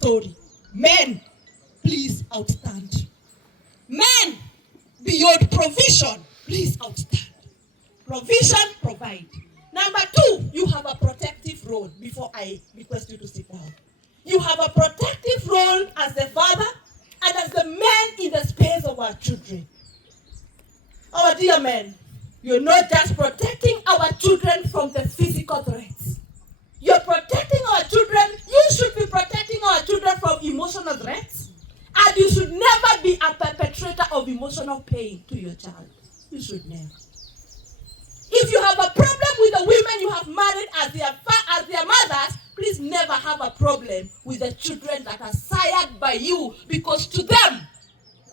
story. Men, please outstand. Men, beyond provision, please outstand. Provision, provide. Number 2, you have a protective role. Before I request you to sit down, you have a protective role as the father and as the man in the space of our children. Our dear men, you're not just protecting our children from the physical threats. You're protecting our children. You should be protecting our children from emotional threats. And you should never be a perpetrator of emotional pain to your child. You should never. If you have a problem with the women you have married as their mothers, please never have a problem with the children that are sired by you, because to them,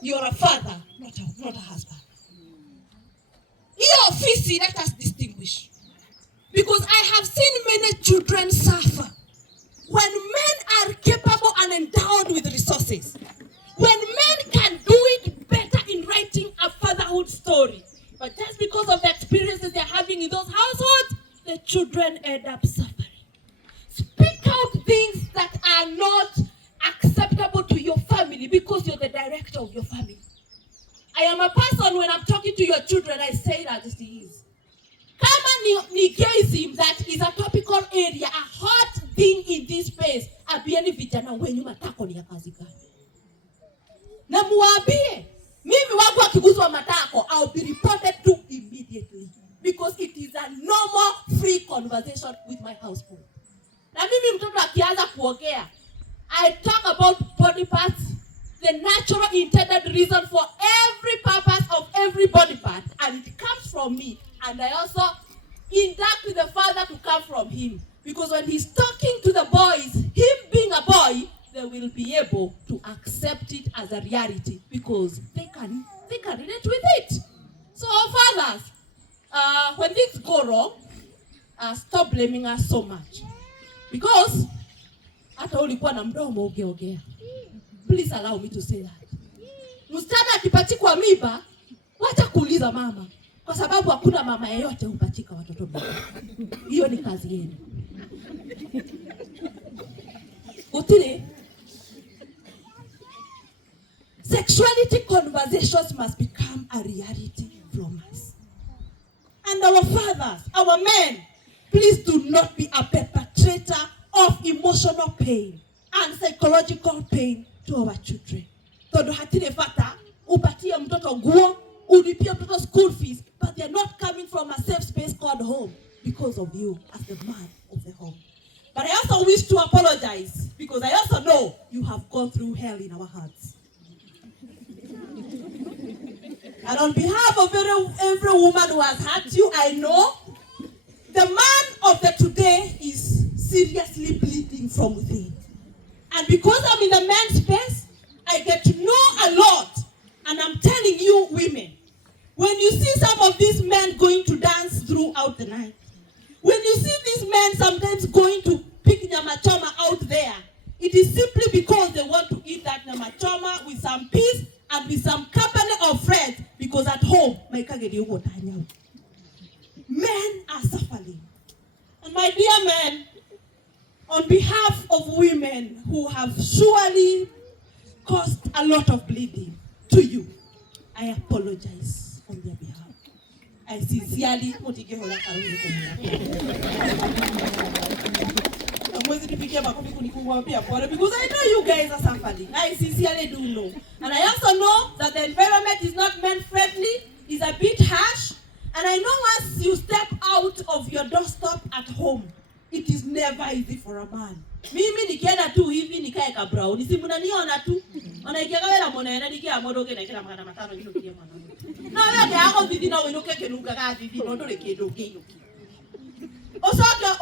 you're a father, not a husband. Here, office, let us distinguish. Because I have seen many children suffer when men are capable and endowed with resources. When men can do it better in writing a fatherhood story. But just because of the experiences they're having in those households, the children end up suffering. Speak out things that are not acceptable to your family because you're the director of your family. I am a person, when I'm talking to your children, I say that this is. Kama ni gayism, that is a topical area, a hot thing in this space. Abieni vijana wenyu matako ni ya kazi gani. Na muambie, mimi wangu akiguzwa matako, I'll be reported to immediately. Because it is a normal, free conversation with my household. Na mimi mtoto akianza kuongea, I talk about body parts, the natural intended reason for every purpose of every body part, and it comes from me. And I also induct the father to come from him. Because when he's talking to the boys, him being a boy, they will be able to accept it as a reality because they can relate with it. So fathers, when things go wrong, stop blaming us so much. Because hata ulikuwa na mdomo ugeogea. Please allow me to say that. Msichana akipachikwa mimba, wacha kuuliza mama. Kwa sababu hakuna mama yeyote hupachika watoto mimba. Hiyo ni kazi yenu. Utile, sexuality conversations must become a reality from us. And our fathers, our men, please do not be a perpetrator of emotional pain and psychological pain to our children. Todo hatine fata, upatie mtoto nguo, ulipie mtoto school fees, but they are not coming from a safe space called home because of you as the man of the home. But I also wish to apologize because I also know you have gone through hell in our hearts. And on behalf of every woman who has hurt you, I know the man of the today is seriously bleeding from within. And because I'm in the men's space, I get to know a lot. And I'm telling you, women, when you see some of these men going to dance throughout the night, when you see these men sometimes going to pick nyama choma out there, it is simply because they want to eat that nyama choma with some peace and with some company of friends, because at home, men are suffering. And my dear men, on behalf of women who have surely caused a lot of bleeding to you, I apologize on their behalf. I sincerely because I know you guys are suffering. I sincerely do know. And I also know that the environment is not men friendly, it's a bit harsh. And I know once you step out of your doorstep at home, it is never easy for a man. Mimi nikienda tu hivi nikae ka brown, simunaniona tu. Anaikagawela mwana nikia modoke na kila mwana matano hiyo kia mwana. Na wewe yako vipi na wewe keke nuka gazi vipi ndo lekedo keyo. Osaka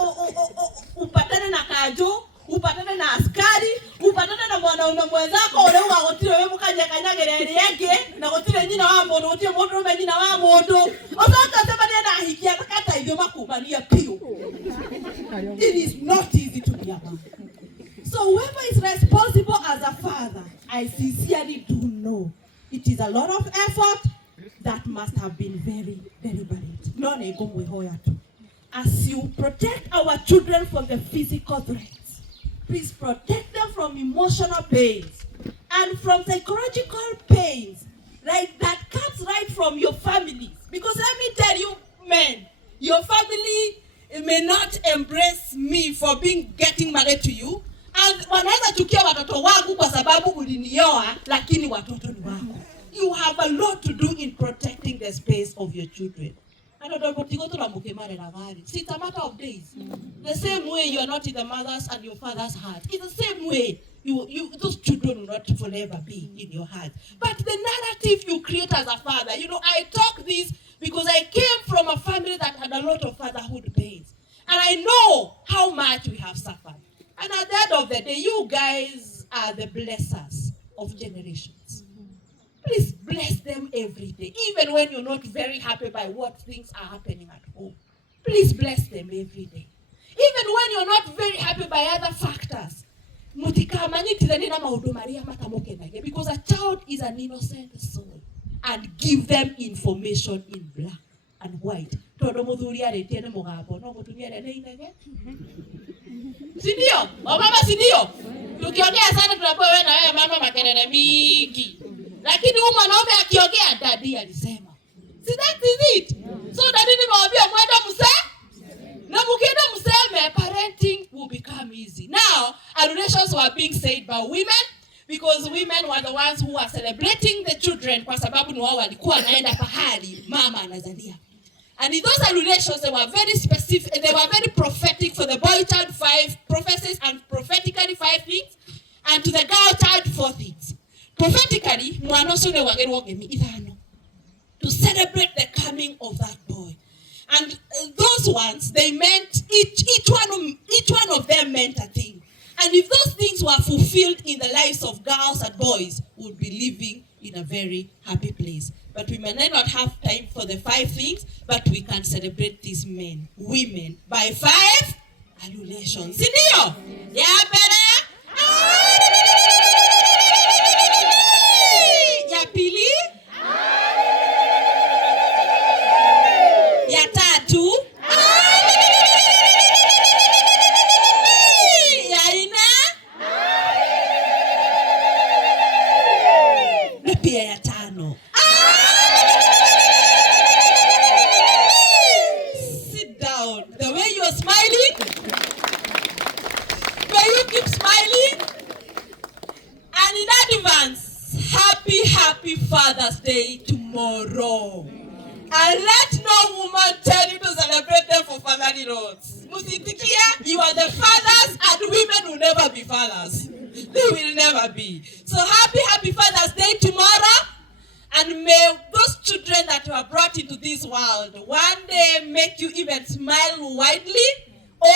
upatane na kajo, upatane na askari, upatane na mwanaume mwenzako ole ugotire wewe mukanya kanyagerere yake na gotire nyina wa mondo gotire mondo me nyina wa mondo. Osaka sema na hikia kata hivyo makubania pio. It is not easy to be a man. So whoever is responsible as a father, I sincerely do know it is a lot of effort that must have been very, very bad. As you protect our children from the physical threats, Please protect them from emotional pains and from psychological pains, like that comes right from your families. Because let me tell you, men, your family may not embrace me for getting married to you, and wanaweza chukia watoto wangu kwa sababu ulinioa, lakini watoto ni wako. You have a lot to do in protecting the space of your children. It's a matter of days. The same way you are not in the mother's and your father's heart. It's the same way those children will not forever be in your heart. But the narrative you create as a father, I talk this because I came from a family that had a lot of fatherhood pains. And I know how much we have suffered. And at the end of the day, you guys are the blessers of generations. Please bless them every day, even when you're not very happy by what things are happening at home. Please bless them every day. Even when you're not very happy by other factors. Because a child is an innocent soul. And give them information in black and white. Sindio? Mama sindio? Tukiongea sana tunapewa wewe na wewe mama makelele mingi. Lakini huyu mwanaume akiongea daddy alisema. See, that is it. So daddy nimewambia mwende na mkienda mseme, parenting will become easy. Now, adulations were being said by women because women were the ones who were celebrating the children kwa sababu ni wao walikuwa naenda pahali mama anazalia. And in those adulations, they were very specific, they were very prophetic. For the boy child, 5 prophecies, and prophetically 5 things, and to the girl child 4 things. Prophetically, to celebrate the coming of that boy. And those ones, they meant, each one of them meant a thing. And if those things were fulfilled in the lives of girls and boys, we would be living in a very happy place. But we may not have time for the 5 things, but we can celebrate these women, by 5 adulations. Sindio? Yeah, better? Ya pili? Ya tatu? Ya ina? Na pia ya tano. Sit down. The way you are smiling, may you keep smiling. And in advance, happy Father's Day tomorrow. And let no woman tell you to celebrate them for family roads. Musitikia, you are the fathers, and women will never be fathers. They will never be. So happy Father's Day tomorrow. And may those children that were brought into this world one day make you even smile widely,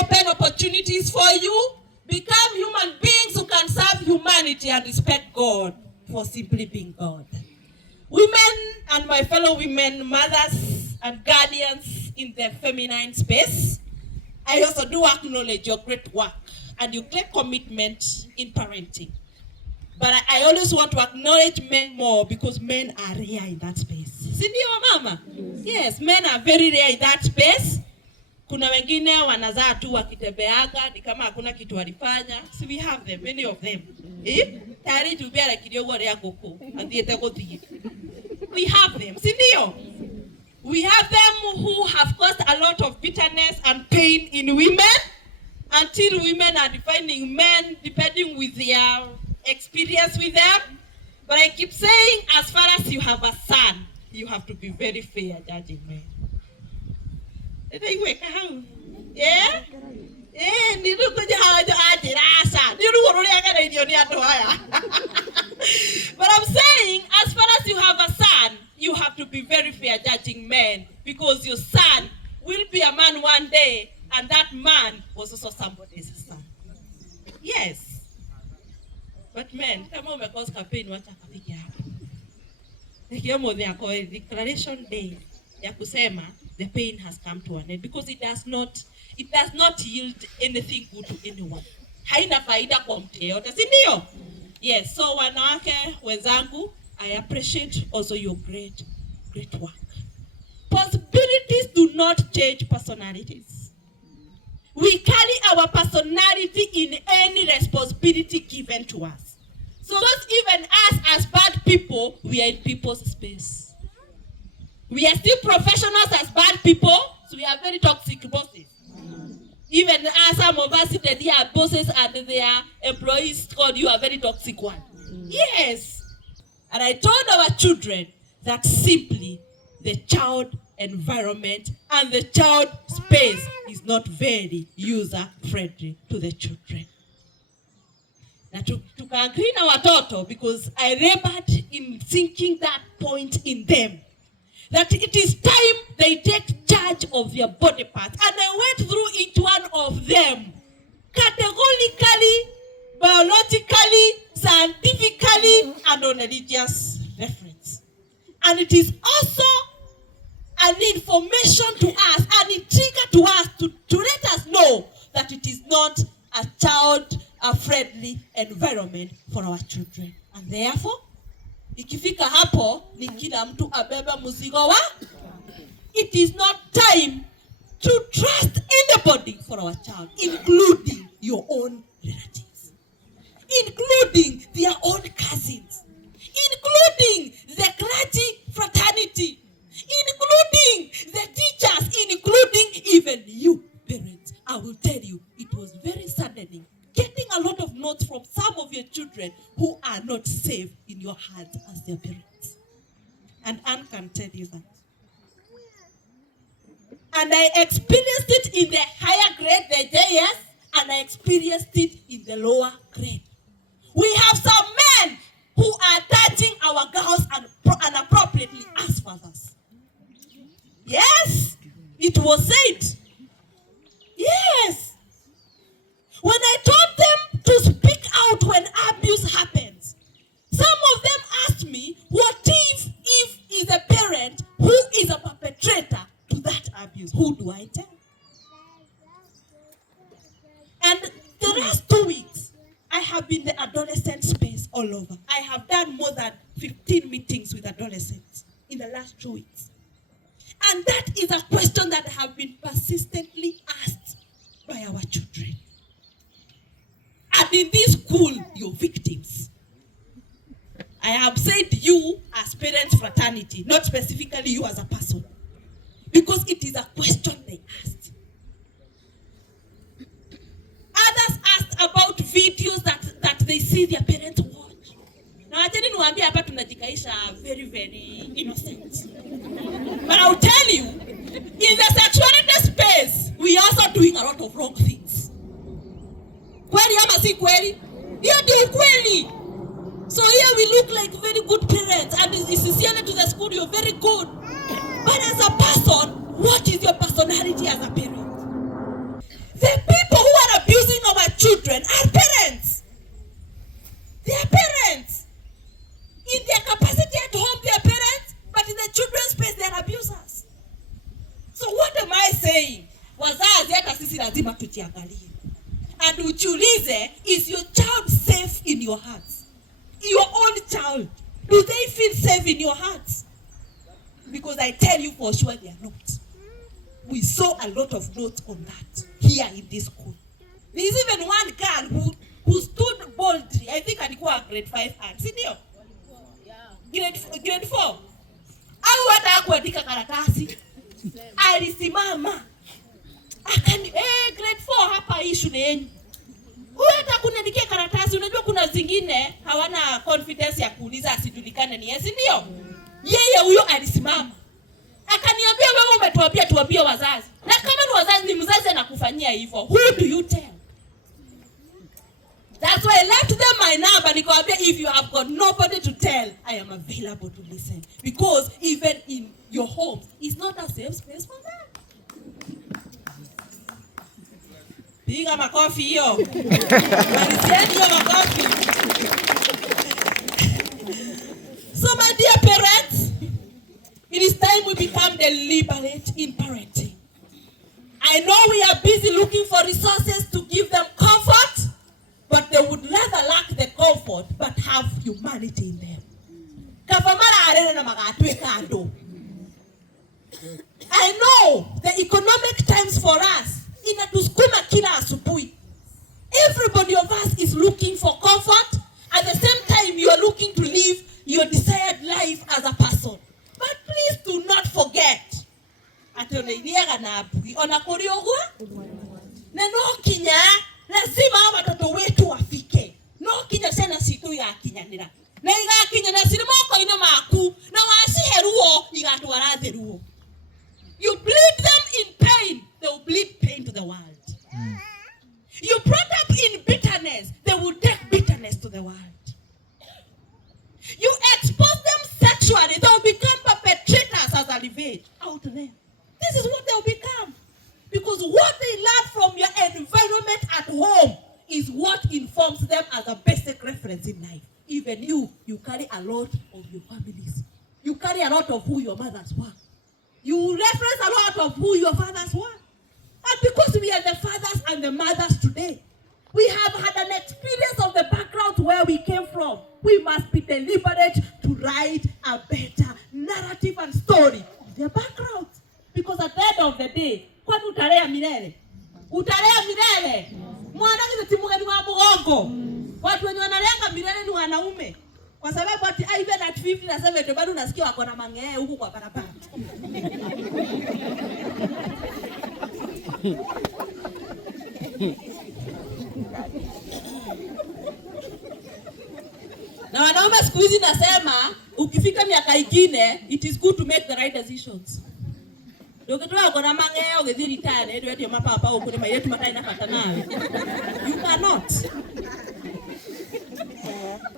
open opportunities for you, become human beings who can serve humanity and respect God for simply being God. Women and my fellow women, mothers and guardians in the feminine space, I also do acknowledge your great work and your great commitment in parenting. But I always want to acknowledge men more because men are rare in that space. Sindio mama? Yes, men are very rare in that space. Kuna wengine wanazaa tu wakitembeaga ni kama hakuna kitu walifanya. So we have them, many of them. Tayari tubia kidogo ya goko athiete guthie. We have them. Sindio? We have them who have caused a lot of bitterness and pain in women until women are defining men depending with their experience with them. But I keep saying, as far as you have a son, you have to be very fair judging men. Yeah? But I'm saying, as far as you have a son, you have to be very fair judging men, because your son will be a man one day, and that man was also somebody's son. Yes. But men, kama umekosa campaign wacha kafiki hapo. Nikiwemo the declaration day ya kusema the pain has come to an end, because it does not yield anything good to anyone. Haina faida kwa mtu yeyote, si ndio? Yes, so wanawake wenzangu, I appreciate also your great work. Possibilities do not change personalities. we carry our personality in any responsibility given to us. So not even us as bad people, we are in people's space. We are still professionals as bad people, so we are very toxic bosses. Even as some of us that they are bosses and their employees called you a very toxic one. Yes. And I told our children that simply the child environment and the child space is not very user-friendly to the children. Na tuka-agree na watoto because I labored in thinking that point in them. That it is time they take charge of their body parts. And I went through each one of them. Categorically, biologically, scientifically, and on religious reference. And it is also an information to us, an intriguer to us, to let us know that it is not a child-friendly environment for our children. And therefore, ikifika hapo ni kila mtu abebe mzigo wa. It is not time to trust anybody for our child, including your own relatives, including their own cousins, including the clergy fraternity, including the teachers, including even you parents. I will tell you, it was very saddening getting a lot of notes from some of your children who are not safe in your hands as their parents. And Anne can tell you that. And I experienced it in the higher grade, the JS, and I experienced it in the lower grade. We have some men who are touching our girls inappropriately as fathers. Yes, it was said. Yes. When I told them to speak out when abuse happens, some of them asked me, what if is a parent who is a perpetrator to that abuse? Who do I tell? And the last 2 weeks, I have been in the adolescent space all over. I have done more than 15 meetings with adolescents in the last 2 weeks. And that is a question that have been persistently asked by our children. And in this school, you're victims. I have said you as parents fraternity, not specifically you as a person. Because it is a question they asked. Others asked about videos that they see their parents watch. Now, I didn't want to be about to very, very innocent. But I'll tell you, in the sexuality space, we are also doing a lot of wrong things. Kweli ama si kweli? Hiyo ndio ukweli. So here we look like very good parents, and sincerely to the school you're very good. But as a person, what is your personality as a parent? The people who are abusing our children are parents. They are parents. In their capacity at home, they are parents, but in the children's space, they are abusers. So what am I saying? Wazazi hata sisi lazima tujiangalie. And ujiulize, is your child safe in your hands? Your own child. Do they feel safe in your hands? Because I tell you for sure they are not. We saw a lot of notes on that here in this school. There is even one girl who stood boldly. I think alikuwa grade 5 and senior. Grade 4. Au hata kuandika karatasi. Alisimama. Grade 4 hapa hii shule yenu. Huyu hata kunaandikia karatasi, unajua kuna zingine hawana confidence ya kuuliza asijulikane ni yeye, ndio? Yeye huyo alisimama. Akaniambia wewe umetuambia tuambie wazazi. Na kama ni wazazi ni mzazi anakufanyia hivyo. Who do you tell? That's why I left them my number. Nikamwambia if you have got nobody to tell, I am available to listen. Because even in your home, it's not a safe space for them. Piga makofi hiyo. Malizeni hiyo makofi. So my dear parents, it is time we become deliberate in parenting. I know we are busy looking for resources to give them comfort, but they would rather lack the comfort but have humanity in them. I know the economic times for us inatusukuma kila asubuhi. Everybody of us is looking for comfort. At the same time, you are looking to live your desired life as a person. But please do not forget. Na no kinya lazima watoto wetu wafike. No kinya sana situ ya kinyanira. Na iga kinya na sirimoko ina maku na wasiheruo igatwara theruo. You bleed them in pain, they will bleed pain to the world. You brought up in bitterness, they will take bitterness to the world. You expose them sexually, they will become perpetrators as a revenge out there. This is what they will become. Because what they learn from your environment at home is what informs them as a basic reference in life. Even you carry a lot of your families. You carry a lot of who your mothers were. You reference a lot of who your fathers were. And because we are the fathers and the mothers today, we have had an experience of the background where we came from. We must be deliberate to write a better narrative and story of their background. Because at the end of the day, kwani utalea milele? Utalea milele? Mwana kiza timu gani wa mugongo? Watu wenye wanalenga milele ni wanaume. Kwa sababu ati even at 50 na 70 bado unasikia wako na mangee huku kwa barabara. Na wanaume siku hizi nasema ukifika miaka ingine it is good to make the right decisions. Ndio kitu wako na mangee ugethiri tane ndio ndio mapapa ukuri mayetu matai na pata nawe. You cannot.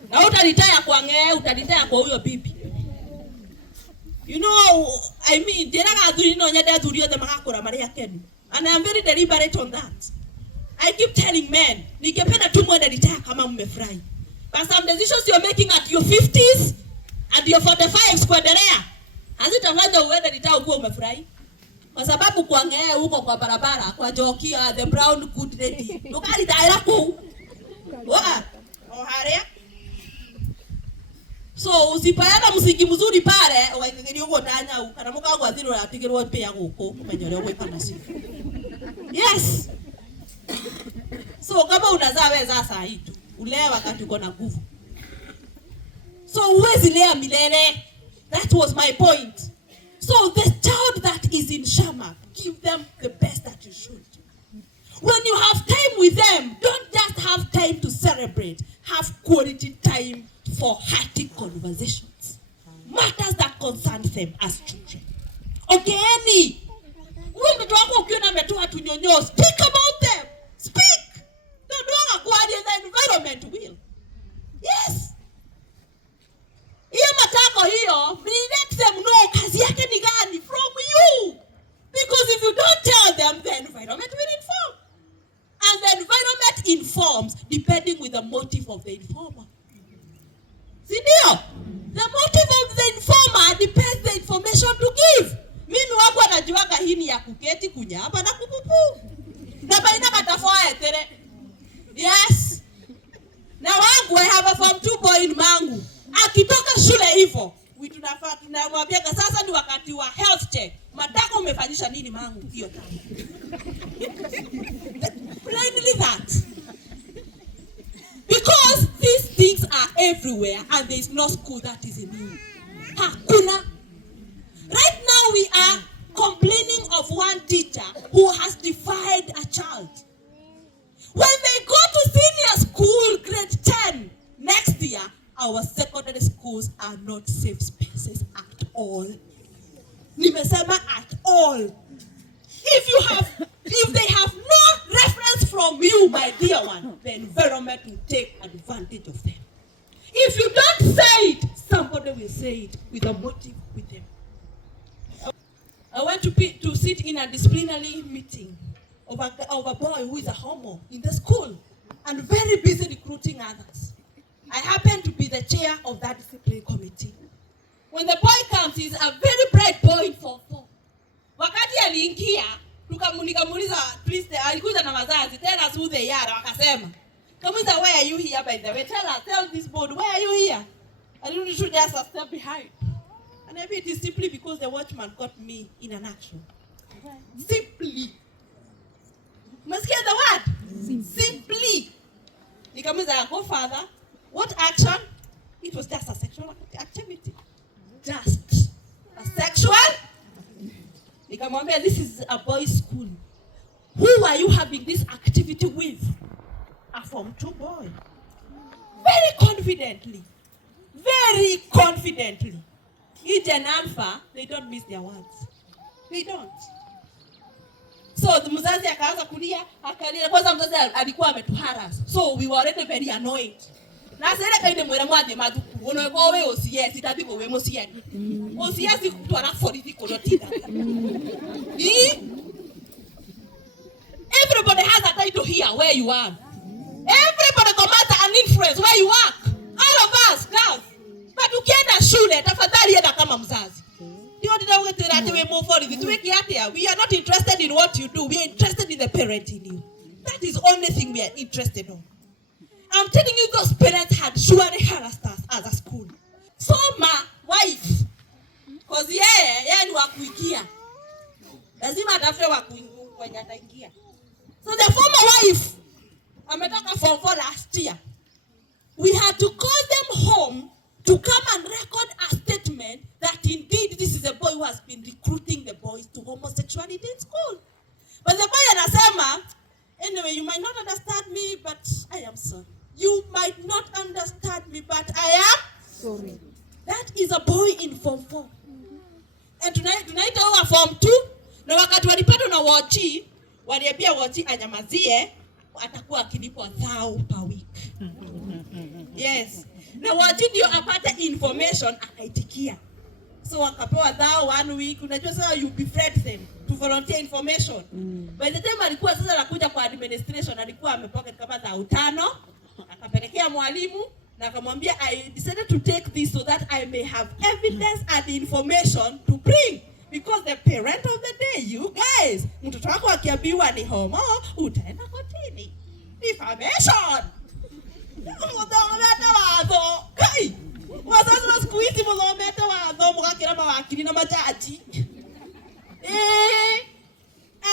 Na utalitaya kwa ngee, utalitaya kwa huyo bibi. You know, I mean, dera gaduri no nyada durio de makakura maria kenu. And I am very deliberate on that. I keep telling men, ningependa tu mwende retire kama mmefurahi. But some decisions you're making at your 50s and your 45s kuendelea, hazitafanya uende retire ukiwa umefurahi. Kwa sababu kwa ngee huko kwa barabara, kwa jokia, the brown good lady. Nukali taira ku. Wa, oharia. So usipayana muziki mzuri pale, ukaikegeria ugo tanya ukana muka kwa zero ya tigirwo pe ya guko umenyore gwika nasi. Yes. So kama unazaa wewe sasa hitu, ulee wakati uko na nguvu. So uwezi lea milele. That was my point. So the child that is in Shama, give them the best that you should. When you have time with them, don't just have time to celebrate. Have quality time for hearty conversations. Matters that concern them as children. Okay, any. When the wako ukiona metoa tunyonyo, speak about them. Speak. Don't do according the environment will. Yes. Hiyo matako hiyo, let them know kazi yake ni gani from you. Because if you don't tell them, the environment will inform. And the environment informs depending with the motive of the informer. Sindio? The motive of the informer depends the information to give. Mimi wako anajuaga hii ni ya kuketi kunyamba na kupupu. Na baina katafoa etere. Yes. Na wangu I have a form 2 boy in mangu. Akitoka shule hivyo, tunafaa tunamwambia sasa ni wakati wa health check. Matako umefanyisha nini mangu hiyo tamu? Plainly that. Because these things are everywhere and there is no school that is immune. Hakuna. Right now we are complaining of one teacher who has defied a child. When they go to senior school, grade 10, next year, our secondary schools are not safe spaces at all. Nimesema at all. If they have no reference from you, my dear one, the environment will take advantage of them. If you don't say it, somebody will say it with a motive with them. I went to sit in a disciplinary meeting of a boy who is a homo in the school and very busy recruiting others. I happen to be the chair of that discipline committee. When the boy comes, he's a very bright boy in Form 4. Wakati aliingia, nikamuuliza, please, alikuja na wazazi, tell us who they are, wakasema. Kamuuliza, why are you here by the way? Tell this board, why are you here? I don't should just step behind. And maybe it is simply because the watchman got me in an action. Simply. Umesikia the word? Simply. Nikamuuliza, go further. What action? It was just a sexual activity. Just a sexual. Nikamwambia, this is a boys' school. Who are you having this activity with? A Form 2 boy. Very confidently. Very confidently. Gen Alpha, they don't miss their words. They don't. So the mzazi akaanza kulia, akalia. Kwanza mzazi alikuwa ametuharas. So we were already very annoyed. Na sasa kaide mwera mwathi mathuku. Ono eko we OCS itathiko we muciari. OCS kutwara borithi kurotinda. Everybody has a title here where you are. Everybody commands an influence where you work. All of us does. But ukienda shule tafadhali enda kama mzazi. Ndio nitaongelea ati we move forward. We are not interested in what you do. We are interested in the parent in you. That is the only thing we are interested in. I'm telling you, those parents had surely harassed us as a school. So my wife, because yeye ni wa kuingia. Lazima atafute wa kuingia. So the former wife ametoka Form 4 last year. We had to call them home to come and record a statement that indeed this is a boy who has been recruiting the boys to homosexuality in school. But the boy anasema, anyway, you might not understand me, but I am sorry. You might not understand me, but I am sorry. That is a boy in Form 4. And tunaita huwa Form 2, na wakati walipata na Wachi, waliambia Wachi anyamazie, atakuwa akilipwa 1,000 per week. Yes. Na Wachi ndio apate information akaitikia. So akapewa 1,000 1 week. Unajua sasa you befriend them to volunteer information. By the time alikuwa sasa anakuja kwa administration, alikuwa amepocket kama 5,000, akapelekea mwalimu na akamwambia, I decided to take this so that I may have evidence and information to bring. Because the parent of the day, you guys, mtoto wako akiambiwa ni homo, utaenda kotini. Defamation. Mudhometa wadho. Kai. Wazazi wa siku hizi mudhometa wadho mukakira mawakili na majaji.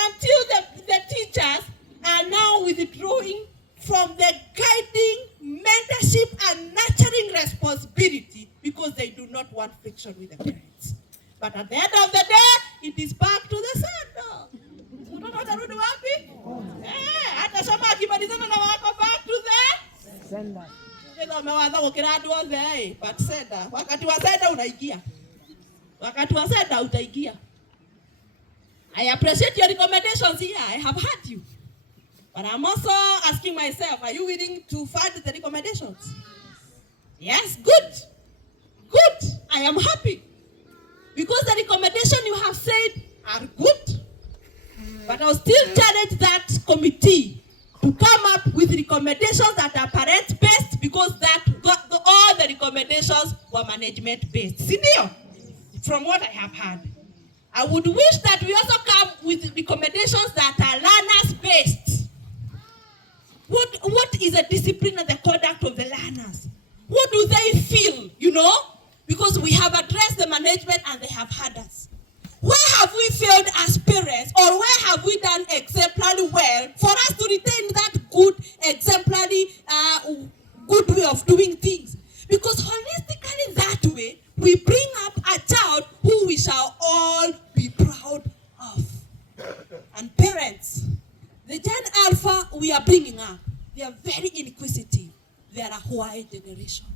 Until the teachers are now withdrawing from the guiding, mentorship and nurturing responsibility because they do not want friction with the parents. But at the end of the day, it is back to the sender. Mtoto atarudi wapi? Hata shamba akimalizana na wako back to the sender. Ndio umewaza ukiradi wote but sender. Wakati wa sender unaingia. Wakati wa sender utaingia. I appreciate your recommendations here. I have heard you. But I'm also asking myself, are you willing to fund the recommendations? Yes, good. Good. I am happy. Because the recommendations you have said are good. But I'll still challenge that committee to come up with recommendations that are parent-based because all the recommendations were management-based. Sindio? From what I have heard. I would wish that we also come with recommendations that are learners-based. What is the discipline and the conduct of the learners? What do they feel, Because we have addressed the management and they have had us. Where have we failed as parents or where have we done exemplary well for us to retain that good, exemplary, good way of doing things? Because holistically that way, we bring up a child who we shall all be proud of. And parents, the Gen Alpha we are bringing up, they are very inquisitive. They are a Hawaii generation.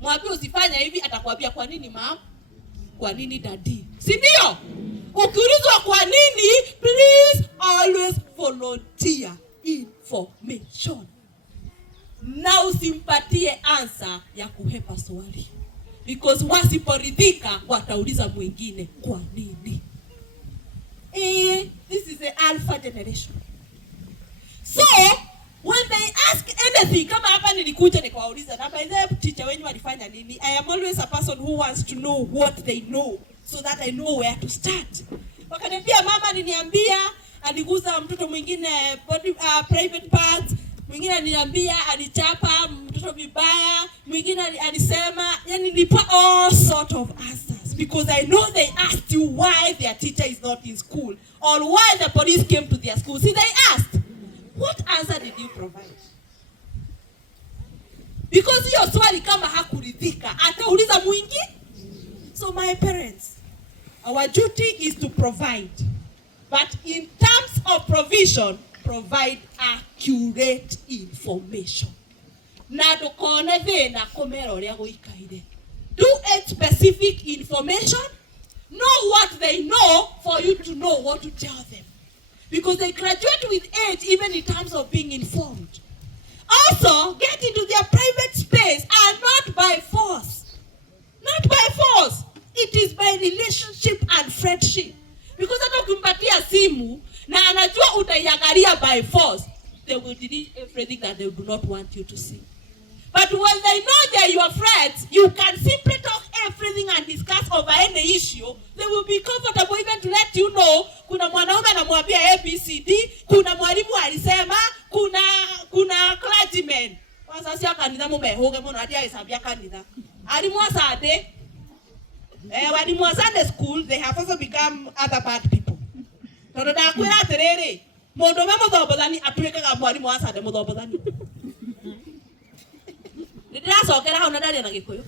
Mwambie usifanya hivi atakwambia kwa nini mom? Kwa nini daddy? Si ndio? Ukiulizwa kwa nini, please always volunteer information. Na usimpatie answer ya kuhepa swali. Because wasiporidhika watauliza mwingine kwa nini. This is the Alpha generation. So, when they ask anything, kama hapa nilikuja nikawauliza, na by the teacher wenyu walifanya nini? I am always a person who wants to know what they know so that I know where to start. Wakaniambia mama aliniambia aliguza mtoto mwingine private parts, mwingine aliniambia alichapa mtoto vibaya, mwingine alisema, yani nilipa all sort of answers because I know they asked you why their teacher is not in school or why the police came to their school. See, they asked. What answer did you provide? Because hiyo swali kama hakuridhika, atauliza mwingi. So my parents, our duty is to provide. But in terms of provision, provide accurate information. Na dukone thina kumera uria guikaire. Do it specific information. Know what they know for you to know what to tell them. Because they graduate with age even in terms of being informed. Also, get into their private space and not by force. Not by force. It is by relationship and friendship. Because hata ukimpatia simu na anajua utaiangalia by force, they will delete everything that they do not want you to see. But when they know they are your friends, you can simply talk everything and discuss over any issue. They will be comfortable even to let you know, kuna mwanaume anamwambia ABCD, kuna mwalimu alisema, kuna clergyman. Wasasi kanitha mumehoge muno atia hesabia kanitha. Alimu wa Sunday, walimu wa Sunday school, they have also become other bad people. Tondo dakwira atiriri, mundu we muthobothani atuikaga mwalimu wa Sunday muthobothani. Ninasokera hao ndani na Gikuyu.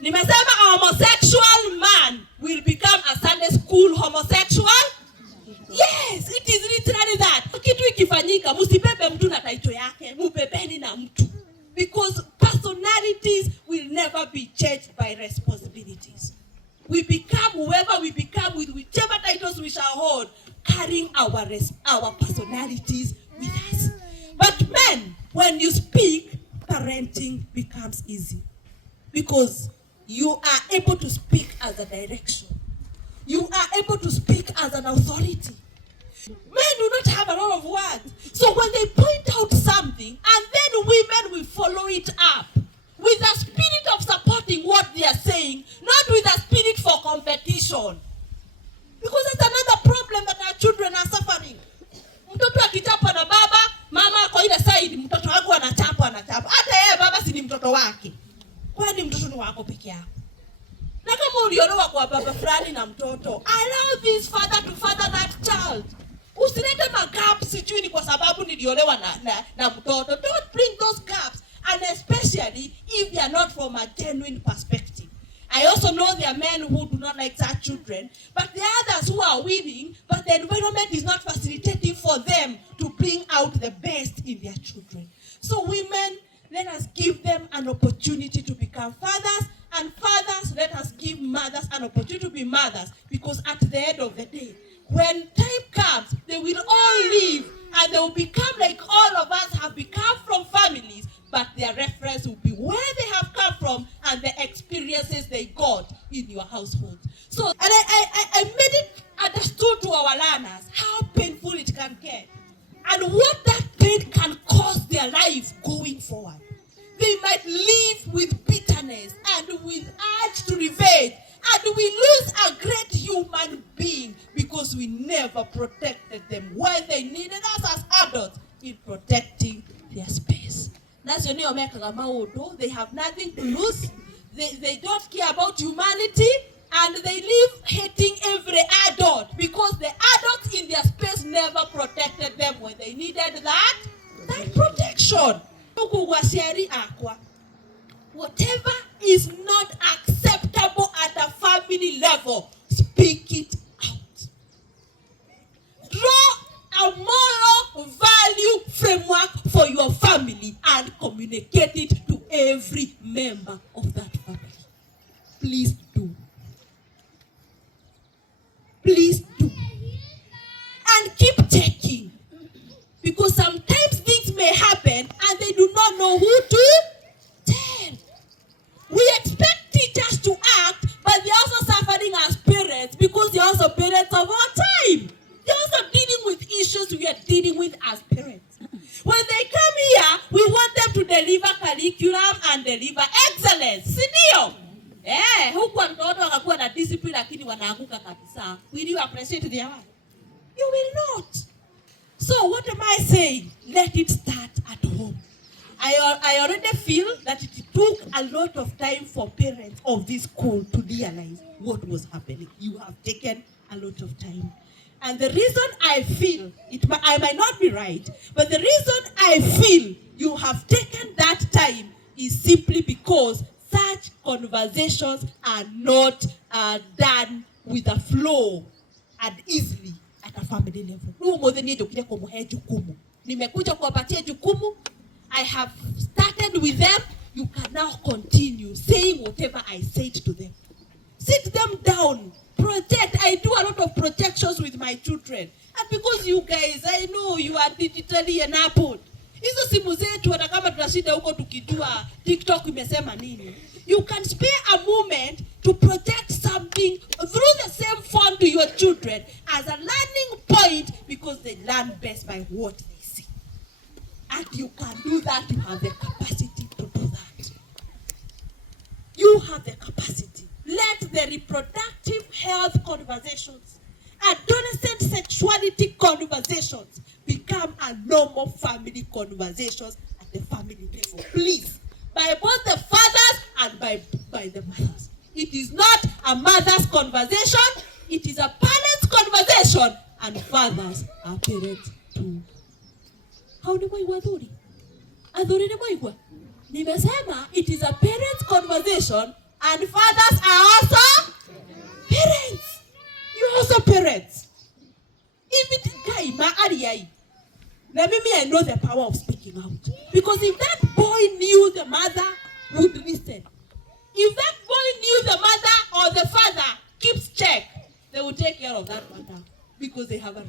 Nimesema a homosexual man will become a Sunday school homosexual. Yes, it is literally that. Kitu ikifanyika, msibebe mtu na title yake, mbebeni na mtu. Because personalities will never be changed by responsibilities. We become whoever we become with whichever titles we shall hold, carrying our personalities with us. But men, when you speak, parenting becomes easy. Because you are able to speak as a direction. You are able to speak as an authority. Men do not have a lot of words. So when they point out something, and then women will follow it up with a spirit of supporting what they are saying, not with a spirit for competition. Because that's another problem that our children are suffering. Mtoto akichapwa na baba, mama kwa ile side, mtoto wako anachapwa. Hata yeye baba si ni mtoto wake. Kwani mtoto ni wako peke yako? Na kama uliolewa kwa baba fulani na mtoto, allow this father to father that child. Usilete magaps sijui ni kwa sababu niliolewa na mtoto. Don't bring those gaps, and especially if they are not from a genuine perspective. I also know there are men who do not like such children, but there are others who are willing, but the environment is not facilitating for them to bring out the best in their children. So women, let us give them an opportunity to become fathers, and fathers, let us give mothers an opportunity to be mothers, because at the end of the day, when time comes, they will all leave, and they will become like all of us have become from families, but their reference will be where they have come from and the experiences they got in your household. So, and I made it understood to our learners how painful it can get, and what that pain can cause their life going forward. They might live with bitterness and with urge to revenge, and we lose a great human being because we never protected them when they needed us as adults in protecting their space. They have nothing to lose. They don't care about humanity, and they live hating every adult because the adults in their space never protected them when they needed that protection. Whatever is not acceptable at a family level, speak it out. Draw a moral value framework for your family and communicate it to every member of that family. Please do. Please do. And keep checking. Because sometimes things may happen and they do not know who to tell. We expect teachers to act, but they're also suffering as parents because they're also parents of our time. They're also dealing with issues we are dealing with as parents. When they come here, we want them to deliver curriculum and deliver excellence. Sindio? Huku mtoto wakakuwa na discipline lakini wanaanguka kabisa. Will you appreciate their work? You will not. So what am I saying? Let it start at home. I already feel that it took a lot of time for parents of this school to realize what was happening. You have taken a lot of time. And the reason I feel, I might not be right, but the reason I feel you have taken that time is simply because such conversations are not done with a flow and easily at a family level. Nimekuja kuwapatia jukumu. I have started with them. You can now continue saying whatever I said to them. Sit them down. Project. I do a lot of projections with my children. And because you guys, I know you are digitally enabled. Hizo simu zetu hata kama tunashinda huko tukijua TikTok imesema nini. You can spare a moment to project something through the same phone to your children as a learning point because they learn best by what they see. And you can do that. You have the capacity to do that. You have the capacity. Let the reproductive health conversations, adolescent sexuality conversations become a normal family conversations at the family level. Please. By both the fathers and by the mothers. It is not a mother's conversation. It is a parent's conversation. And fathers are parents too. How do I wadhuri? Adhuri ni moigwa. Nimesema it is a parent's conversation and fathers are also parents. You're also parents. Even guy ma ariyai. Now maybe I know the power of speaking out. Because if that boy knew the mother would listen. If that boy knew the mother or the father keeps check, they will take care of that matter. Because they have a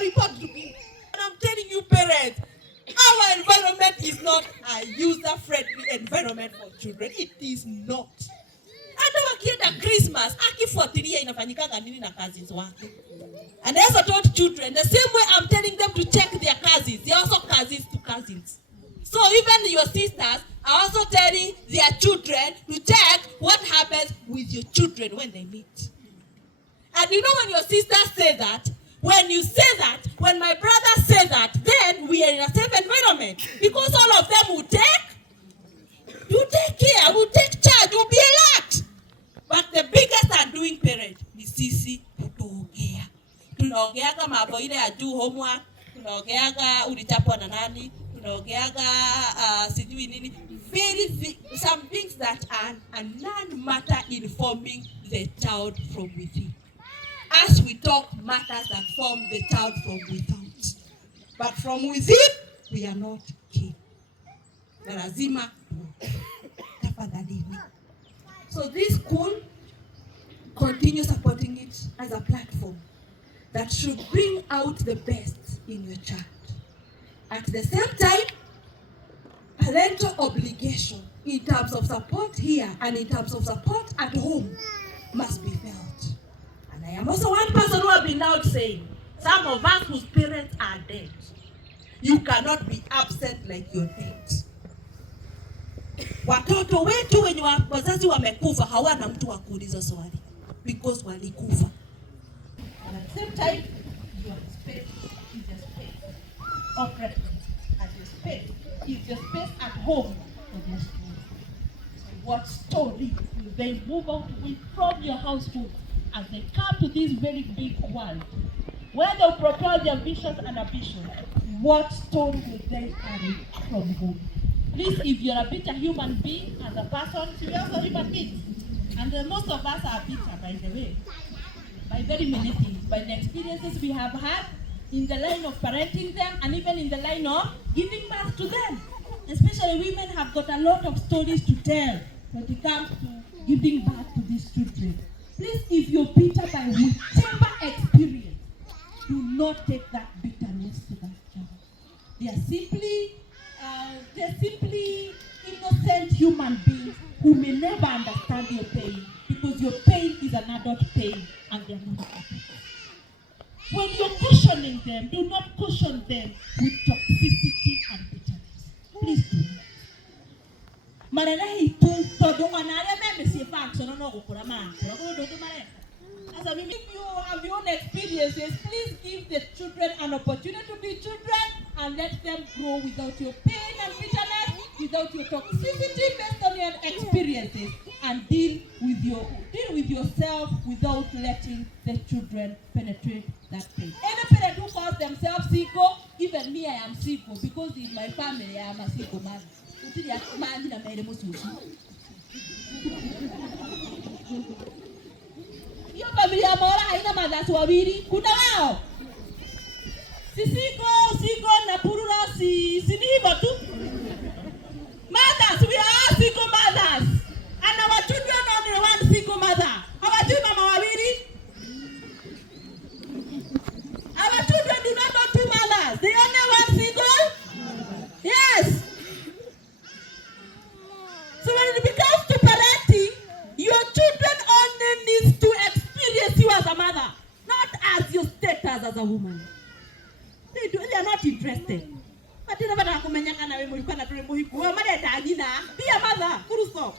report to give. And I'm telling you parents, our environment is not a user-friendly environment for children. It is not. Hata wakienda Christmas, akifuatilia inafanyikanga nini na cousins wake. And I also told children, the same way I'm telling them to check their cousins, they are also cousins to cousins. So even your sisters are also telling their children to check what happens with your children when they meet. And you know when your sisters say that, when you say that, when my brother say that, then we are in a safe environment. Because all of them will take care, will take charge, will be alert. But the biggest are doing parent ni sisi kutoongea. Tunaongeaga mambo ile ya juu homework, tunaongeaga ulichapwa na nani, tunaongeaga sijui nini. Some things that are non-matter informing the child from within. As we talk matters that form the child from without. But from within, we are not keen. Lazima tafadhalini. So this school continue supporting it as a platform that should bring out the best in your child. At the same time, parental obligation in terms of support here and in terms of support at home must be felt. And I am also one person who has been out saying, some of us whose parents are dead, you cannot be absent like you're dead. Watoto wetu wenye wazazi wamekufa hawana mtu wa kuuliza swali because walikufa. And at the same time, your space is your space of reference, and your space is your space at home for their story. So what story will they move out with from your household as they come to this very big world, where they'll propel their visions and ambitions? What story will they carry from home? Please, if you're a bitter human being as a person, you're also human beings. And most of us are bitter, by the way, by very many things, by the experiences we have had in the line of parenting them and even in the line of giving birth to them. Especially women have got a lot of stories to tell when it comes to giving birth to these children. Please, if you're bitter by whichever experience, do not take that bitterness to that child. They are simply innocent human beings who may never understand your pain, because your pain is an adult pain and they're not happy. When you're cautioning them, do not caution them with toxicity and bitterness. Please do not. If you have your own experiences, please give the children an opportunity to be children and let them grow without your pain and bitterness, without your toxicity based on your experiences, and deal with with yourself without letting the children penetrate that pain. Any parent who calls themselves single, even me, I am single because in my family I am a single man. Hiyo familia bora haina madhasi wawili. Kuna wao. Siko na purura si ni hivyo tu. Mothers, we are all single mothers. And our children only one single mother. Hawajui mama wawili. Our children do not know two mothers. They only one single. Yes. So when it becomes to parenting, your children only needs to experience you as a mother, not as your status as a woman. They are not interested. But you never know when you can have a be a mother. Full stop.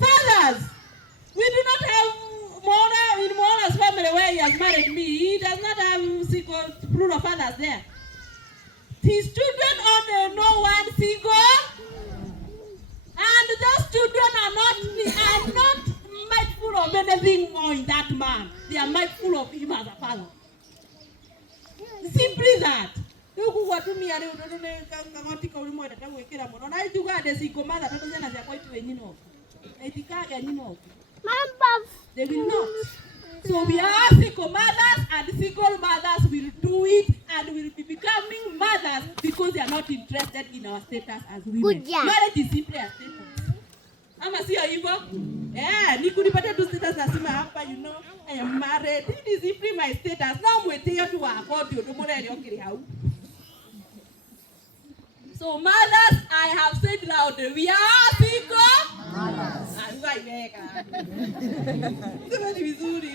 Fathers, we do not have Mona in Mona's family where he has married me. He does not have single plural fathers there. His children only know one single, and those children are not mindful of anything more in that man. They are mindful of him as a father. Simply that. They will not. So we are single mothers, and single mothers will do it and will be becoming mothers because they are not interested in our status as women. Marriage is simply a status. Ama sio hivyo? Nikunipatia tu status nasema hapa, you know, I am married. It is simply my status. Now mwetea tu akodi odomore yokiri hau. So mothers, I have said loudly, we are single mothers.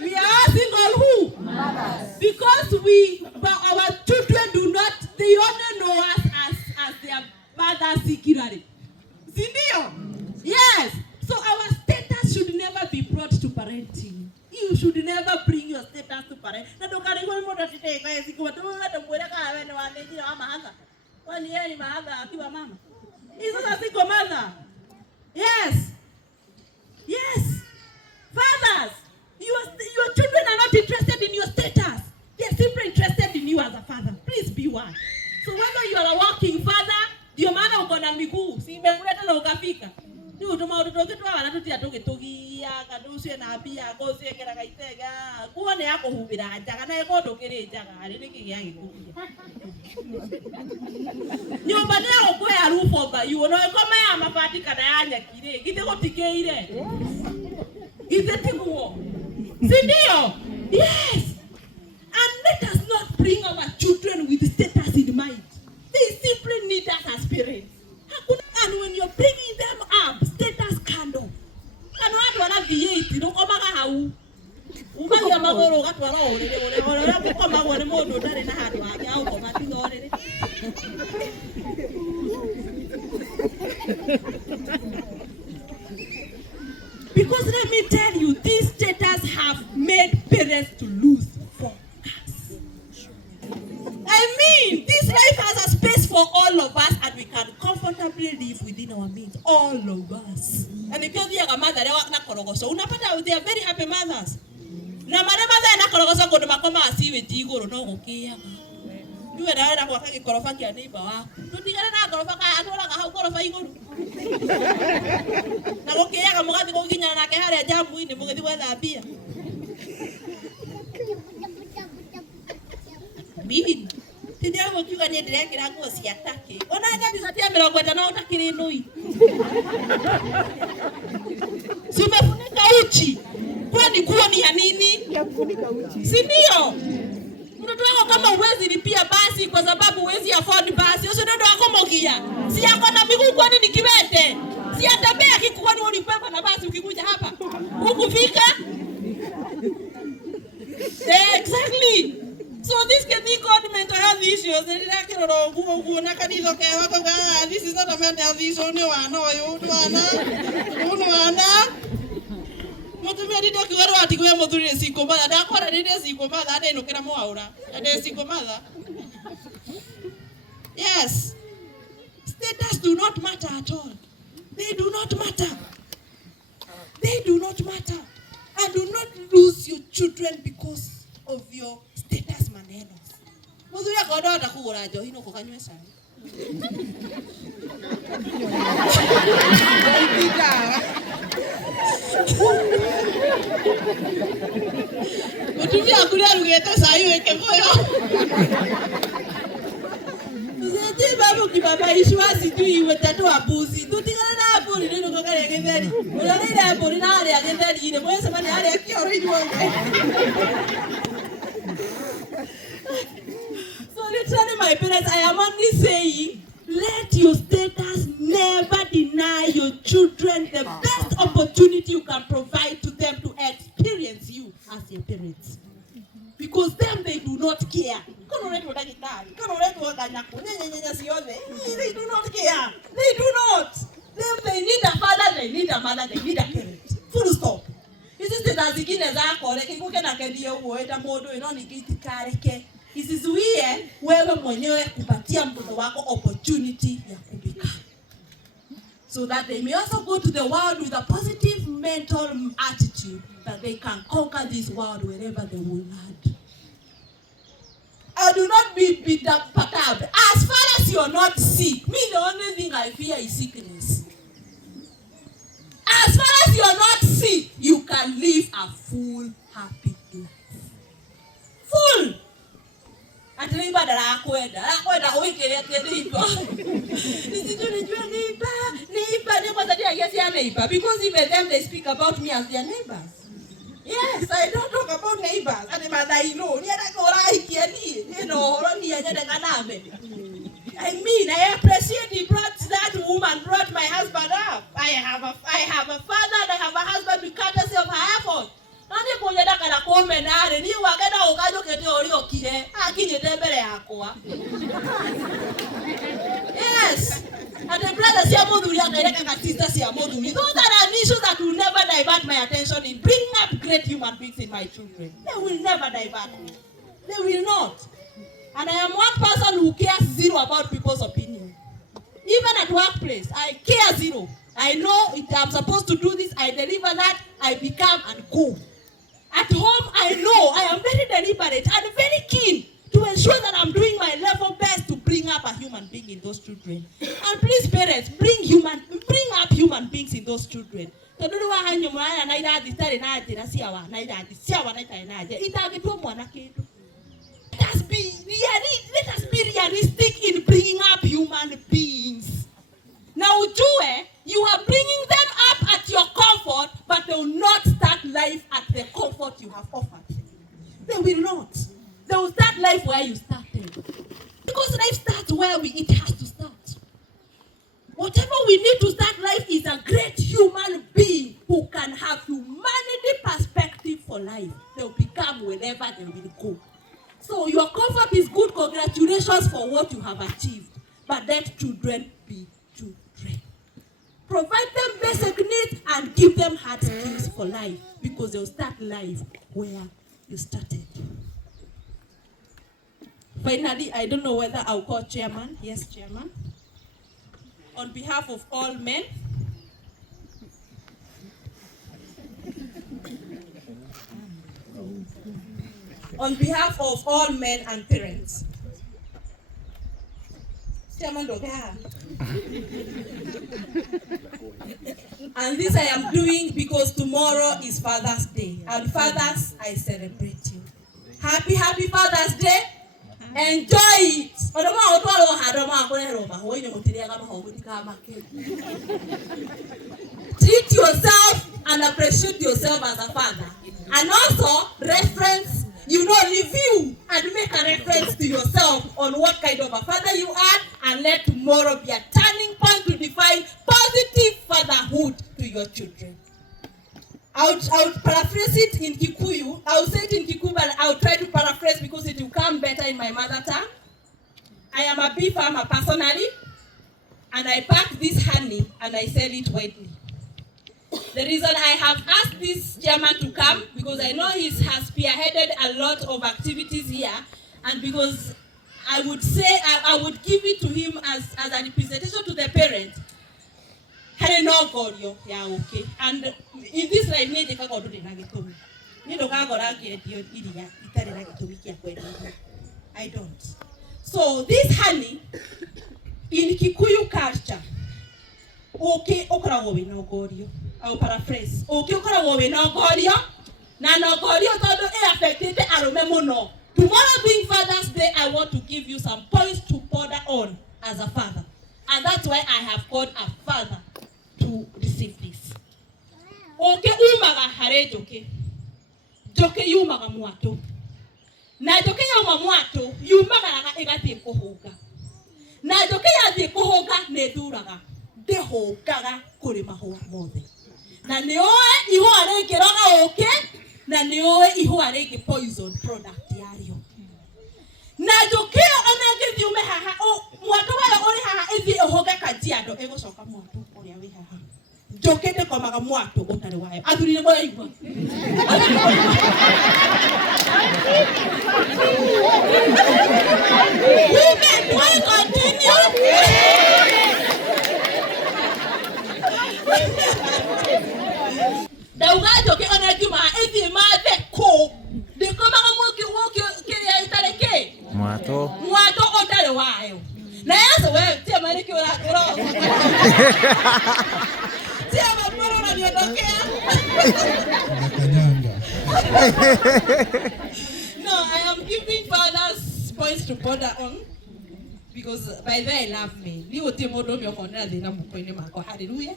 We are single who? Mothers. Because our children do not, they only know us as their mothers secretly. Sindio? Yes. So our status should never be brought to parenting. You should never bring your status to parenting. Is a single mother? Yes. Yes. Fathers, your children are not interested in your status. They are simply interested in you as a father. Please be one. So whether you are a working father, your mother uko na miguu, si imekuleta na ukafika. Ni utuma utoke tu wana tu tia toge togia, kadusie na bia, gosie kera kaitega. Kuone yako hubira ajaga na yako tokere ajaga, ni kiyangi kuja. Nyumba leo kwa harufu ba, you know kama ya mabati kada yanya kile, kite kotikeire. Sindio? Yes. And let us not bring our children with status in mind. They simply need us as parents. And when you're bringing them up, status candle. And what one of the 8, you don't come back how. Umali ya magoro katwara ole koma wale modo dare na hadi wake au koma tingo ole. Because let me tell you, these status have made parents to lose focus. I mean, this life has a space for all of us, and we can comfortably live within our means, all of us. And if you're a mother, they are very happy mothers. Na mother na korogoso kondo makoma asiwe tigoro no gokia. Niwe na kwa kake korofa kia neighbor wako. Tutigana na korofa ka atola ka hau korofa igoro. Na gokia ka mugathi goginya na ke hare jamu ine mugathi gwetha bia. Bibi tindi amo kiuga ni ndirekira nguo cia take. Ona nyabi za tia 50 na utakiri nui. Simefunika uchi. Kwani kuwa ni ya nini? Yafunika uchi. Si ndio? Mtoto wako kama uwezi lipia basi kwa sababu uwezi afford basi, usio ndio wako mogia. Si yako na miguu kwani ni kiwete? Si atembea kikuwa ni ulipepa na basi ukikuja hapa. Ukufika? Exactly. So this can be called mental health issues. This is not a mental health issue. No one. Mutumia ndio kiwero ati kwa muthuri siko mother ndakora ndio siko mother ade nukira mwaura ade siko mother. Yes, status do not matter at all. They do not matter. do not matter. And do not lose your children because of your status manenos. Mudhuria godo atakugura njohi no kukanywe sana. Mutumia akulia rugete sahi weke moyo. Sisi babu kibaba ishwasi tu iwe tatu abuzi. Tutingana na hapo ni ndio kaka yake ndani. Unaona ile hapo ni nani yake ndani ile moyo sema ni hali yake original. So literally my parents, I am only saying, let your status never deny your children the best opportunity you can provide to them to experience you as your parents. Because them they do not care. They do not care. They do not. Them they need a father, they need a mother, they need a parent. Full stop. Status zingine zako lekikuke na kendio uoenda modo inonikikareke. Isizuie wewe mwenyewe kupatia mtoto wako opportunity ya kubika. So that they may also go to the world with a positive mental attitude that they can conquer this world wherever they will land. Do not be perturbed. As far as you're not sick, me the only thing I fear is sickness. As far as you're not sick, you can live a full, happy life. Full. Atiliba darakwenda uikele kedipa. Nisijunijua neighbor ni kwa sababu ya neighbor because even them they speak about me as their neighbors. Yes, I don't talk about neighbors. And mother-in-law, I mean, I appreciate he brought that woman, brought my husband up. I have a father and I have a husband because of her effort. Yes. And the brothers and sisters, those are issues that will never divert my attention in bringing up great human beings in my children. They will never divert me. They will not. And I am one person who cares zero about people's opinion. Even at workplace, I care zero. I know if I'm supposed to do this, I deliver that, I become and go. At home, I know I am very deliberate and very keen to ensure that I'm doing my level best to bring up a human being in those children. And please, parents, bring up human beings in those children. Let us be realistic in bringing up human beings. Now, you are bringing them up at your comfort, but they will not start life at the comfort you have offered. They will not. They will start life where you started. Because life starts where it has to start. Whatever we need to start life is a great human being who can have humanity perspective for life. They will become wherever they will go. So your comfort is good. Congratulations for what you have achieved. But let children be children. Provide them basic needs and give them hard skills for life. Because they will start life where you started. Finally, I don't know whether I'll call chairman. Yes, chairman. On behalf of all men, on behalf of all men and parents, Chairman Doga. And this I am doing because tomorrow is Father's Day. And fathers, I celebrate you. Happy Father's Day. Enjoy it. Treat yourself and appreciate yourself as a father. And also reference, review and make a reference to yourself on what kind of a father you are, and let tomorrow be a turning point to define positive fatherhood to your children. I would paraphrase it in Kikuyu. I will say it in Kikuyu, but I will try to paraphrase because it will come better in my mother tongue. I am a bee farmer personally, and I pack this honey and I sell it widely. The reason I have asked this chairman to come, because I know he has spearheaded a lot of activities here, and because I would say, I would give it to him as a representation to the parents. Hare no gorio ya okay. And in this life need ka godo na gitumi. Ni ndo ka gora ngedio iria itare na gitumi kia kwenda. I don't. So this honey in Kikuyu culture, okay, okarago we no gorio. I will paraphrase. Okay, okarago we no gorio. Na no gorio todo e affected arume muno. Tomorrow being Father's Day, I want to give you some points to ponder on as a father. And that's why I have called a father to receive this. Okay, umaga hare joke. Joke yumaga muato. Na joke ya muato, yumaga naga egati kohoga. Na joke ya di kohoga ne duraga. De hogaga kuri mahua mothe. Na neoe iho areke roga okay. Na neoe iho areke poison product yario. Na joke onage diume haha o muato wala ori haha evi hoga kajiado ego soka muato ori awe haha. Joke de komaga muato otare wayo. Adurire mo igwa. Women, do I continue? Dauga joke onage ma evi ma de ko. De komaga muato kiri itareke. Muato otare wayo. Na yasa wewe tia mariki wala kero. Tia maporo na niondokea. No, I am giving fathers points to ponder on because by they love me. Ni wote modo mi okona dhina mkoine mako. Hallelujah.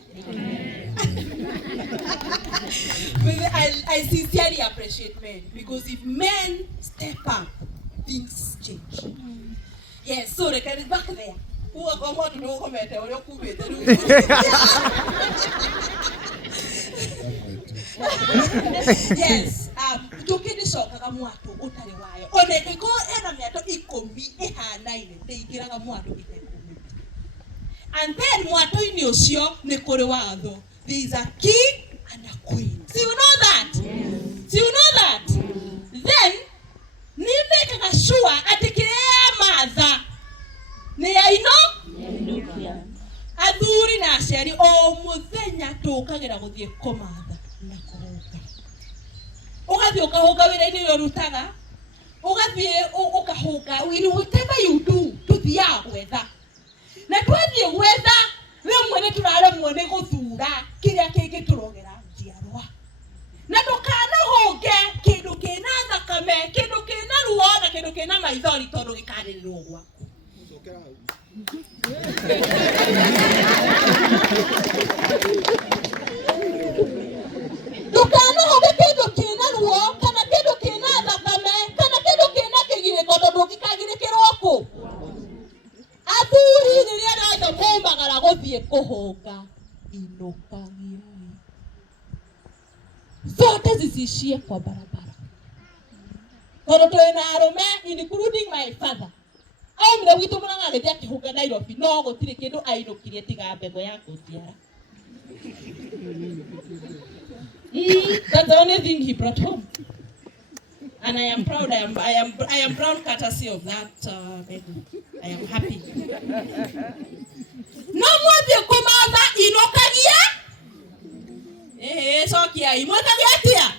I sincerely appreciate men because if men step up, things change. Yes, so the is back there. Who are going to know comment or your yes, joke the shock Kagamuato, Otariway. Or they go enemy at Ikomi, Eha, Nine, they get a Muato. And then Muato in your show, Nekorewado. There is a king and a queen. So you know that? So you know that? Then, you make a sure at the mother. Ne ino? Aduri na sheri o muthenya tukagera guthie komatha na kuhoga. Ugathie ukahoga wira-ini yo rutaga. Ugathie ukahoga whatever you do tuthia gwetha. Na twathie gwetha we mwene turare mwene guthura kiria kingi turogera njiarwa. Na tukana hoge kindu kina thakame, kindu kina ruo na kindu kina maithori tondu gikarirwo gwaku. Tukana hoge kindu kina ruo kana kindu kina thakame kana kindu kina kigiriko tondu gikagirikirwo ku. Athuri riria rothe moumagara guthie kuhonga inukagia. Zote zisishie kwa barabara. Tondu twina arume including my father. Au mira witu mwana ngagethia kihunga Nairobi no gutire kindu ainukirie tiga mbego ya kunjiara. That's the only thing he brought home. And I am proud. I am proud courtesy of that baby. I am happy. No more the commander inokagia. So kia imokagia tia.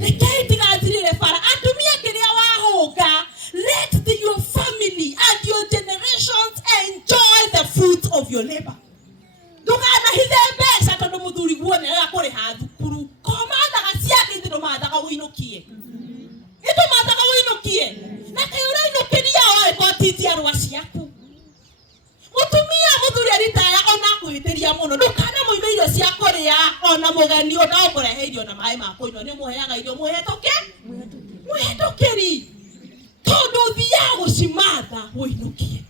Leketi gaziri refara atumia kiria wahoga. Let your family and your generations enjoy the fruit of your labor. Dukana hidebe satondo muduri guone ya kore hadukuru. Komanda gasia kindu mada ka winukie. Ito mada ka winukie. Na kayura inukiria wa ko titi arwasi yaku. Mutumia muduri aritaya ona kuhitiria muno. Dukana muime irio cia korea ona mugani ona okore irio na mai ma koino ni muheaga irio muhetoke. Muhetokeri. Todo thia gucimatha winukie.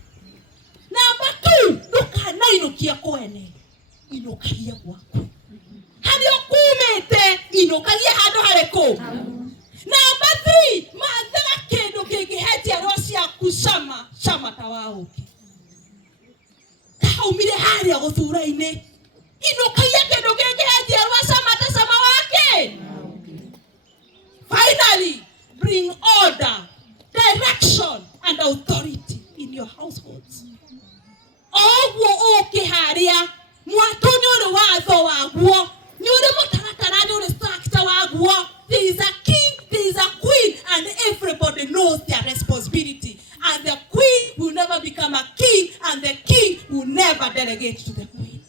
Namba 2 ndukana inukia kwene inukagia gwaku hario kumete inukagia handu hariko. Namba 3 mathaga kindu kingihetia rocia kusama chama tawauki kaumire haria guthura-ini inukagia kindu kingihetia rosama tasama wake. Finally bring order, direction and authority in your households. Ogwo okiharia mwatoni ore straight to the queen.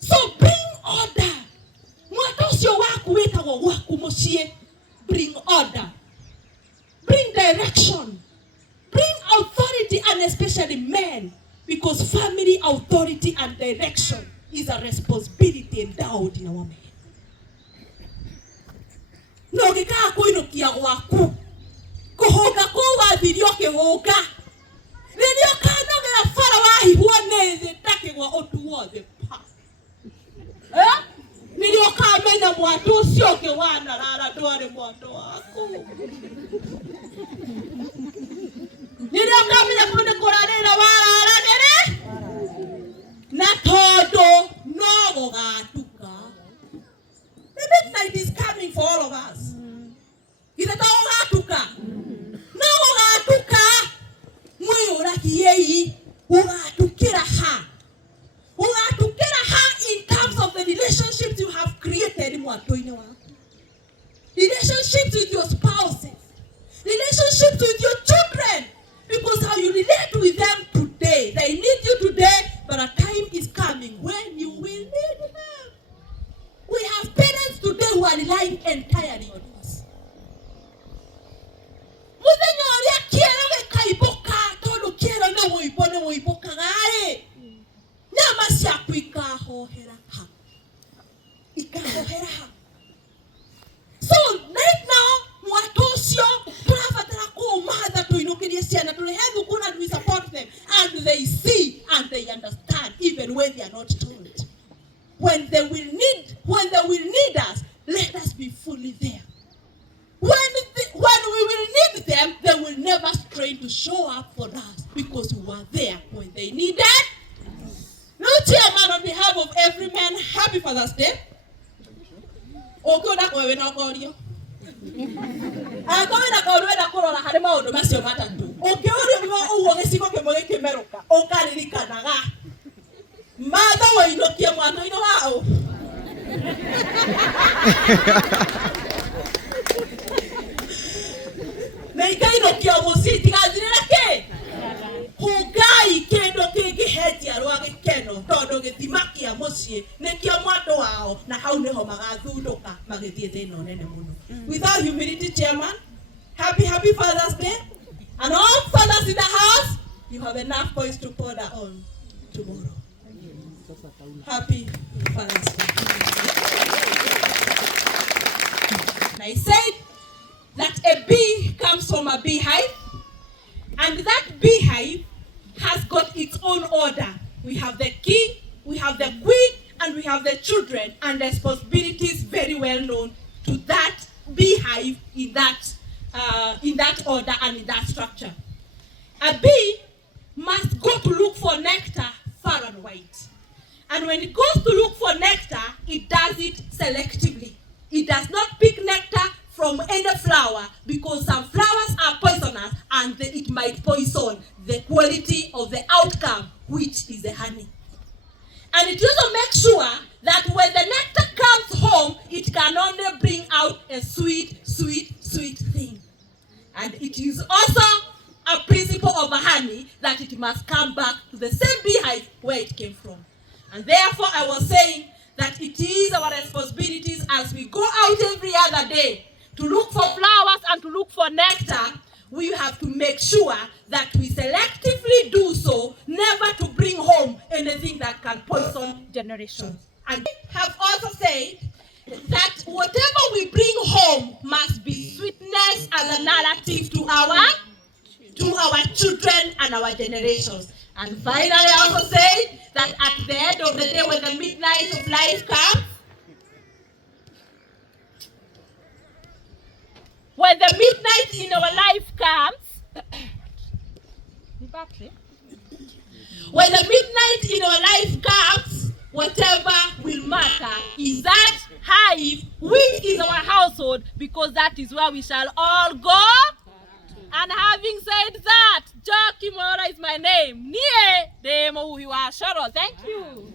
So bring order. Mwatosio waku wetagwo gwaku mucie. Bring order. Bring direction. Bring authority, and especially men, because family authority and direction is a responsibility endowed in our men. No gika kuinukia gwaku. Kuhoga ko wathirio kihoga. Ririo kanogera fara wahihwo nĩ thĩ takĩgwa ũtu wothe pa. Nirio kamenya mwatu ũcio ũngĩ wanarara ndwarĩ mwatu waku. Nirio kamenya kũndũ kũrarĩra wararagĩre. Na tondũ no gũgatuka. The midnight is coming for all of us. Githĩ to gũgatuka. No gũgatuka. Mwĩyũragiei gũgatukĩra ha. Gũgatukĩra ha in terms of the relationships you have created mwatu-inĩ waku. Relationships with your spouses. Relationships with your children. Because how you relate with them today. They need you today, but a time is coming when you will need them. We have parents today who are relying entirely on us. Muthenya ũrĩa kĩero gĩkaibũka tondũ kĩero nĩ mũibũkaga rĩ. Nyama ciaku ikahohera ha. Ikahohera ha. So right now, mwatu ũcio tũrabatara kũũmatha tũinũkĩrie ciana tũrehe thukuru and we support them and they see and they understand even when they are not told. When they will need us, let us be fully there. When we will need them, they will never strain to show up for us because we were there when they needed. No, chairman, on behalf of every man, happy Father's Day. Okoda kwewe na korio. Akoda kwewe na korora harĩ maũndũ macio matatũ. Ũkĩũrio ũguo gĩcigo kĩmwe gĩkĩmerũka, ũkaririkanaga. Matha wainũkie mwana-inĩ wao. Na ikainũkia mũciĩ itigathirĩre kĩ? Hungai kĩndũ kĩngĩhetia rwa gĩkeno tondũ gĩthima kĩa mũciĩ nĩkĩo mwatũ wao na hau nĩho magathundũka magĩthiĩ thĩna ũnene mũno. Without humility, chairman, happy Father's Day. And all fathers in the house, you have enough boys to pour that on tomorrow. Happy Father's Day. And I said that a bee comes from a beehive, and that beehive has got its own order. We have the king, we have the queen, and we have the children, and the responsibilities very well known to that beehive in that order and in that structure. A bee must go to look for nectar far and wide. And when it goes to look for nectar, it does it selectively. It does not pick nectar from any flower because some flowers are poisonous and it might poison the quality of the outcome, which is the honey. And it also makes sure that when the nectar comes home, it can only bring out a sweet thing. And it is also a principle of a honey that it must come back to the same beehive where it came from. And therefore, I was saying that it is our responsibilities as we go out every other day to look for flowers and to look for nectar. We have to make sure that we selectively do so, never to bring home anything that can poison generations. And we have also said that whatever we bring home must be sweetness as a narrative to our children and our generations. And finally, I also say that at the end of the day, when the midnight of life comes, when the midnight in our life comes, when the midnight in our life comes, whatever will matter is that hive, which is our household, because that is where we shall all go. And having said that, Joe Kimora is my name. Nie de Mohuhiwa Shoro. Thank you.